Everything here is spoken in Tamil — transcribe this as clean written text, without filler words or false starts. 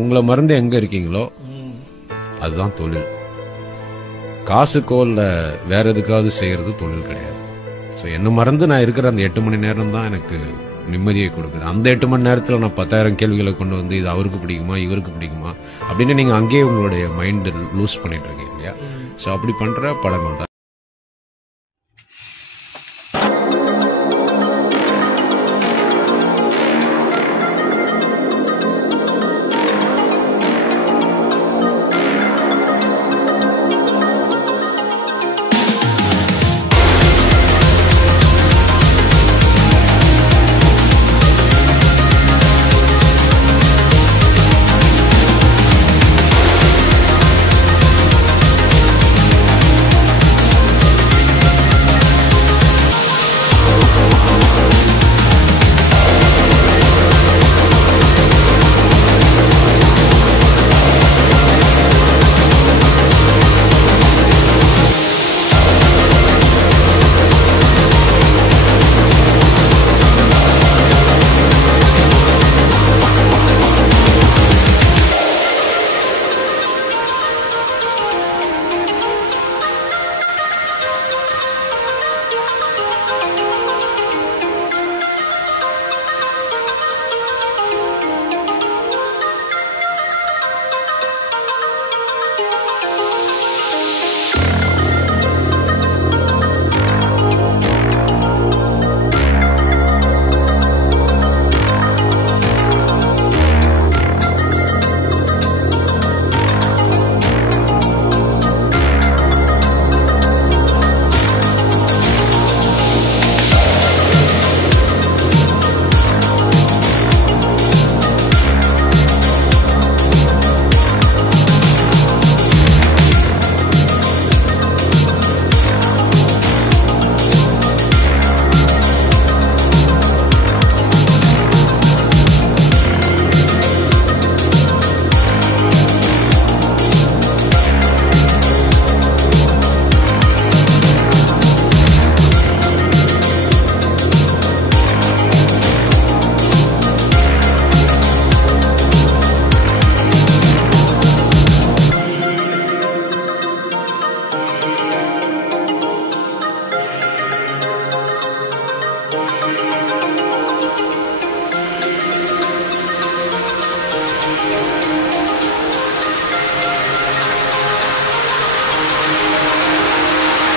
உங்களை மறந்து எங்க இருக்கீங்களோ அதுதான் தொழில். காசுக்கோ இல்ல வேற எதுக்காவது செய்யறது தொழில் கிடையாது. ஸோ என்ன மறந்து நான் இருக்கிற அந்த 8 மணி நேரம் தான் எனக்கு நிம்மதியை கொடுக்குது. அந்த 8 மணி நேரத்தில் நான் 10,000 கேள்விகளை கொண்டு வந்து இது அவருக்கு பிடிக்குமா இவருக்கு பிடிக்குமா அப்படின்னு நீங்க அங்கேயே உங்களுடைய மைண்ட் லூஸ் பண்ணிட்டு இருக்கீங்க இல்லையா? ஸோ அப்படி பண்ற படங்கள் தான்.